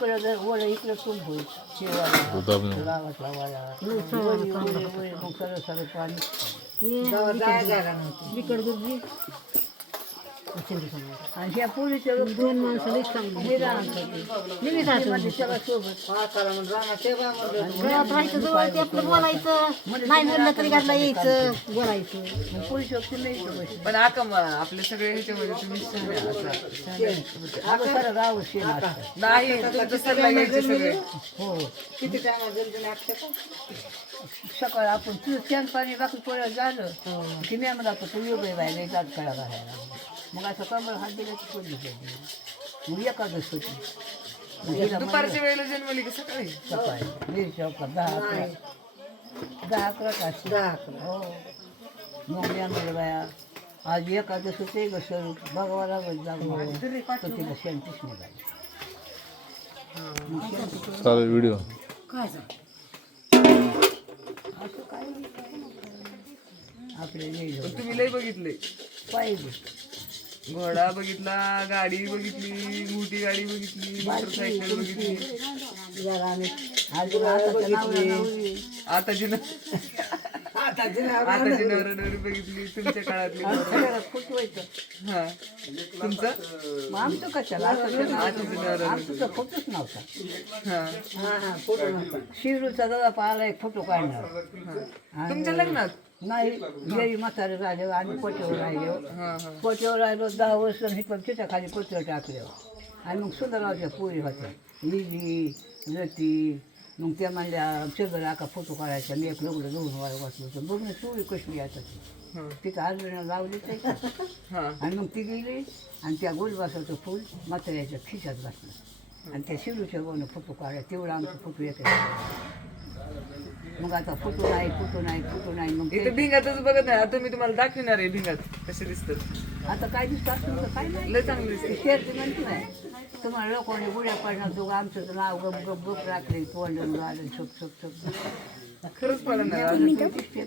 वळ इकडं खूप होईल मग सरळ सरळ पाणी आणि ह्या पोरीच्या दोन माणसं सगळं सोबत घरात राहायचं जवळ ते आपलं बोलायचं नाही म्हणलं तरी घरला यायचं बोलायचं पोलीस नाही पण आका आपले सगळे ह्याच्यामध्ये तुम्ही सगळे अगं खरं गाव शेण असतं नाही तुमचं सरला सगळे. हो सकाळ आपण तुझं छान पाणी बाकी पोळ्या झालं की मी म्हणलं तू योग्य व्हायला जात खेळा बाहेर मग असं कमर हात दिला की कोणी गेली मग एकादश होती. मग हिला दुपारच्या वेळेला जन्मली की सकाळी? सकाळी. दहा अकरा. दहा अकरा तास दहा अकरा. हो. मग मी म्हणलं बाया. आज एकादश होते ग सर जाऊ तर तिला शेणतीच निघाली मग चालेल व्हिडिओ असं काही पण तुम्ही लय बघितले पाहिजे. घोडा बघितला गाडी बघितली मोठी गाडी बघितली मोटरसायकल बघितली. आताची न आताची नवरा नवरी. बघितली तुमच्या काळातली हा. तुमचं? आमचं कशाला? आमचं फोटोच नव्हता. हा. शिरूचा दादा पाहिला एक फोटो काढणार तुमच्या लग्नात? नाही येई म्हातारे राहिले आणि पोट्यावर राहिले. हा हा. पोट्यावर राहिलो दहा वर्ष इथं तिच्या खाली पत्र टाकल्यावर आणि मग सुंदररावच्या पोरी होत्या. लिली रती मग त्या म्हणल्या सगळं आका फोटो काढायचा मी एक लग्न दोन वाय वाचलो तर बघ ना चोरी कशी आता हा. तिथं आजूबाजूला लावली ते. हा. आणि मग ती गेली आणि त्या गोलबासाचं फूल म्हाताऱ्याच्या खिशात घातलं. आणि त्या शिरूच्या गोनं फोटो काढला तेवढा आमचा फोटो येतो मग आता फोटो नाही फोटो नाही फोटो नाही मग ते- इथं भिंगातच बघत नाही आता मी तुम्हाला दाखवणार आहे भिंगात कसे दिसतात. आता काय दिसतं असलं तर काय नाही. लय चांगले दिसते. शेअरची म्हणते नाही. तुम्हाला लोकांनी गुड्या पडणार दोघं आमचं तर नाव गप गप गप राखले तोंडून झालं छप छप छप. खरंच पडणार दिसते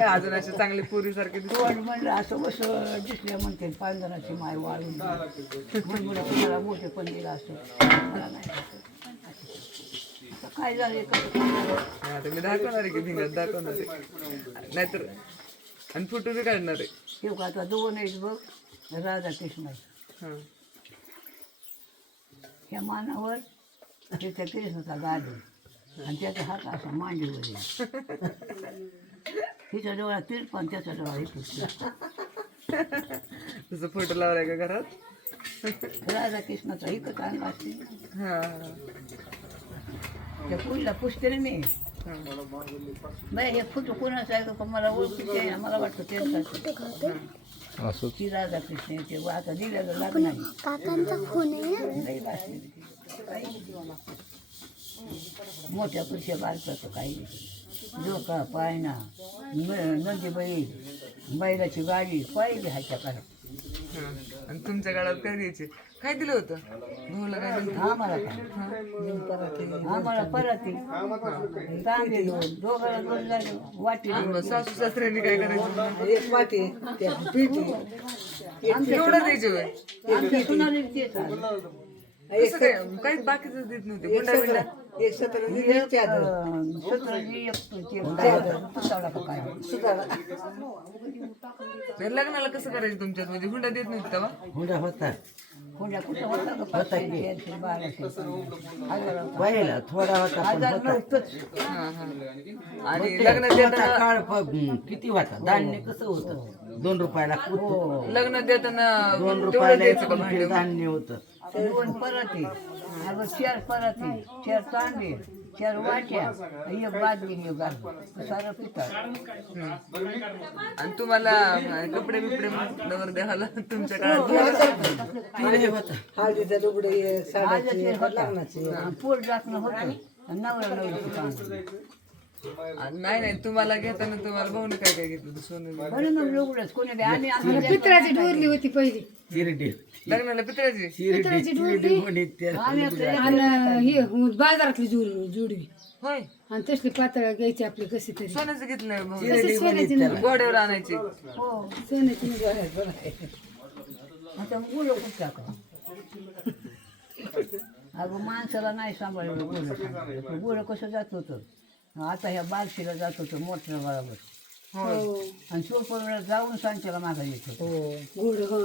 अजून असे चांगले पुरी सारखे दिसतात. तोंड म्हणलं असं बस दिसल्या म्हणते पांढराची माय वाळून म्हणून म्हणलं तुम्हाला मोठे पण दिलं असं मला नाही. आता काय झालं मी दाखवणार आहे की भिंगात दाखवणार आहे. नाहीतर आणि फोटो बी काढणार आहे. का आता दोन आहेत बघ राधा. ह्या मानावर कृष्णाचा गाडी आणि त्याचा हात असा मांडीवर आहे. हिचा डोळा तिरपण त्याचा डोळा इथं तुझा फोटो लावलाय का घरात? राधा कृष्णाचा इकत आणला असते हा. त्या पुढला पुसते मी. हा. बाई हे फोटो कोणाचा आहे का? मला ओळखीचे मला वाटतं त्यांचा असं ती राधा कृष्ण व आता दिल्याचं लग्न आहे. काकांचा फोन आहे. मोठ्या पुरुषा बारकाचं काही डोका पायना न- नंदीबाई बैलाची गाडी पाहिली ह्याच्या करा. आणि तुमच्या काळात काय द्यायचे काय दिलं होतं? भाऊला काय दिलं आम्हाला परत. तांबे दोन दोघाला दोन झाले वाटी मग सासू सासऱ्यांनी काय करायचं? एक वाटी एवढं द्यायचे होय? आमच्या सुनाने तेच आलं. कसं काय? काहीच बाकीचं देत नव्हते. गुंडा एक, लग्नाला कसं करायचं तुमच्यात? म्हणजे हुंडा देत नव्हते तेव्हा हुंडा होता. कोण्या कुठं होता? का पाचशे, तीनशे, बाराशे हजार होता. पहिला थोडा होता पण हजार होता. नव्हतंच. हा हा. आणि ते लग्न होता देताना काळ प- किती होता? धान्य कसं होतं? दोन रुपयाला कुठं? लग्न देताना दोन तेवढं रुपयाला द्यायचं एक का क्विंटल भांडे? धान्य होतं. दोन पराती अगं चार पराती चार तांबे चार वाट्या एक बादली एक गाल सारं पितळ आणि तुम्हाला कपडे बिपडे म्हटल्यावर द्यायला तुमच्या काळात तिला हे होतं. आज ते होतं. पोट टाकणं होतं आणि नवरा नवरीचं काम. नाही नाही तुम्हाला घेताना तुम्हाला भाऊने काय काय घेतलं होतं? सोनं बिनं? म्हणून मग एवढंच. कोणी बी आम्ही आम्ही पित्राची डोरली होती पहिली. लग्नाला पित्राची आम्ही आपल्या आणि हे बाजारातली जुड जुडवी होय. आणि तसली पातळ घ्यायची आपली कशी तरी. सोन्याचं घेतलंय भाऊ तशी सोन्याची नाही गोड्यावर आणायची. हो सोन्याची नाही. आता अगं माणसाला नाही सांभाळलं गोरं कसं जात होतं? आता ह्या बालशीला जात होतं मोठ्या बरोबर आणि चोपडला जाऊन सांच्याला मागा येत होतं. गोड हो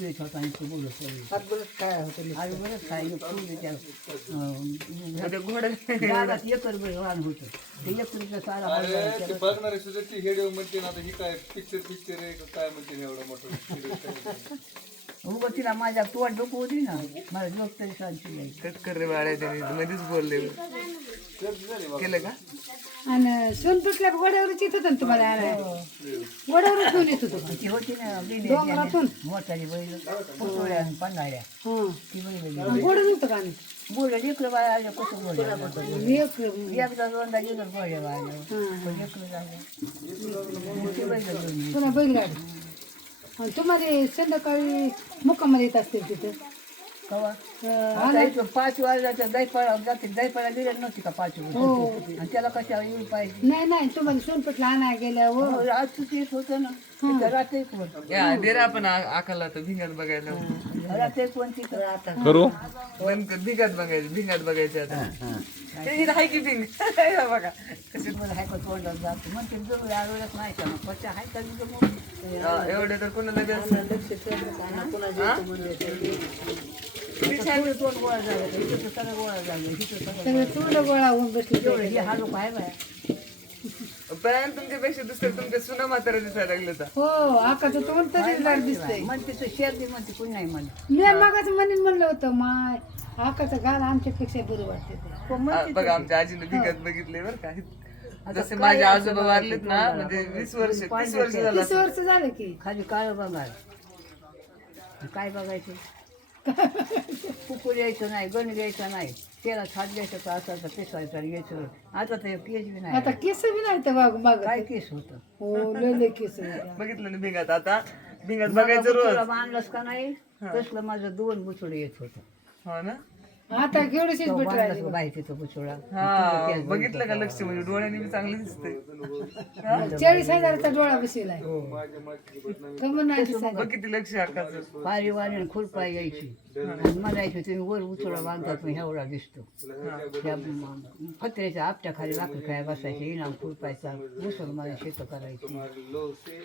येत होता? आणि ते. काय होतं बरंच काय पूर्वी त्या अं, आता घोडा गावात एकर भर रान होतं. ते एकरीचा सारा हलवायचा. अरे ते बघणारे सुद्धा ती हेडिओ म्हणते ना आता ही काय पिक्चर पिक्चर आहे का काय म्हणते एवढं मोठं? उगं तिला माझ्या तोंड डोकं होती ना. मला लोक तरी सांगते नाही कट कर रे बाळा त्याने मध्येच बोलले. केलं का? आणि सोन तुटल्या गोड्यावरच येत होतं ना तुम्हाला? आणायला गोड्यावरच घेऊन येत होतो. ती होती ना बिली डोंगरातून? मोठाली बैल पुतोळ्या आणि हां. ती बैल गेली. गोड नव्हतं का आणि? बोल लेकरं बाय आलं कसं बोल एक एकदा दोनदा गेलं बोल्या बाय पण लेकरं झालं. ती बैल घेऊन. पुन्हा बैलगाडी. आणि तुम्हाला संध्याकाळी मुक्कामध्ये येत असतील तिथं? कवा? अं, आता इथं पाच वाजता दैपाळा जाते दैपाळा गेल्या नव्हती का पाच वाजता? आणि त्याला कशा येऊ पाहिजे? नाही नाही तुम्हाला सोनपटला आणायला गेल्यावर. हो, आज येत होतं ना. तिथं रात्री कोण या दे रे आपण आ- आकाला तर भिंगात बघायला रात्री तिथं करू बंद कर? भिंगात बघायचं भिंगात बघायचं आता. ते इथं आहे की भिंग? हे बघा. कशी मला हाय का तोंडात जातो? म्हणते जरूर नाही का? मग पच्चा हाय का तिथं मग हा, एवढे तर कोणाला असं सगळं गोळा झालं इथं सगळं सगळं तोंड गोळा होऊन बसले हे हा लोक आहे बाया. पण तुमच्यापेक्षा दुसरं तुमच्या सुना म्हातारा दिसायला लागलं तर हो आकाचं तोंड तरी जरा दिसतंय. म्हणते तर शेरदी म्हणते कोणी नाही म्हणते. मी मागाचं म्हणून म्हणलं होतं माय आकाचं गाल आमच्यापेक्षा बरं वाटते ते. हो, हा, बघा आमच्या आजीने भिंगात बघितले बरं का. जसे माझे आजोबा वारलेत ना म्हणजे वीस वर्ष तीस वर्ष झालं तीस वर्ष झालं की. खाली काळं बघाय काय बघायचं? कुकूर यायचं नाही गण घ्यायचं नाही. त्याला खात घ्यायचं तर असं तर पेसायचं यायचं. आता तर केस बी नाही. आता केस बी नाही तर बघ बघ काय केस होतं? हो लय केस. बघितलं ना भिंगात? आता भिंगात बघायचं रोज. बांधलंस का नाही? तसलं माझं दोन बुचुडे येत होतं. हो ना? आता केवढीशीच भेट राहिली? का बाई तिथं बुचुडा हा बघितलं का लक्ष? म्हणजे डोळ्यांनी बी चांगलं दिसतंय. चाळीस हजाराचा डोळा बसलाय कमन नाही दिसायला. बघ किती लक्ष आकाचं. पारी वारी खुरपाय यायची. आणि म्हणायची तुम्ही वर उचळा बांधता पण एवढा दिसतो. त्या म- फत्र्याच्या आपट्या खाली लाकूड काय बसायचे. इनाम खुरपायचा मुसलमान शेत करायची.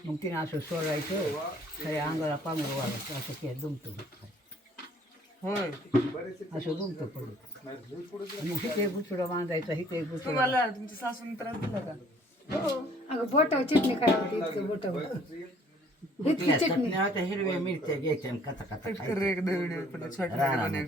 मग तिने असं सोडायचं खऱ्या अंगाला पांघर वाढायचं असं ते दुमतो होय. असं पडलं मग हिथे गुचडा बांधायचा हिथे गुचडा तुम्हाला तुमच्या सासून त्रास दिला का? अगं बोटावर चटणी काय होती इतकं बोटावर. इतकी चटणी. चटण्या होत्या हिरव्या मिरच्या घ्यायच्या आणि छोट्या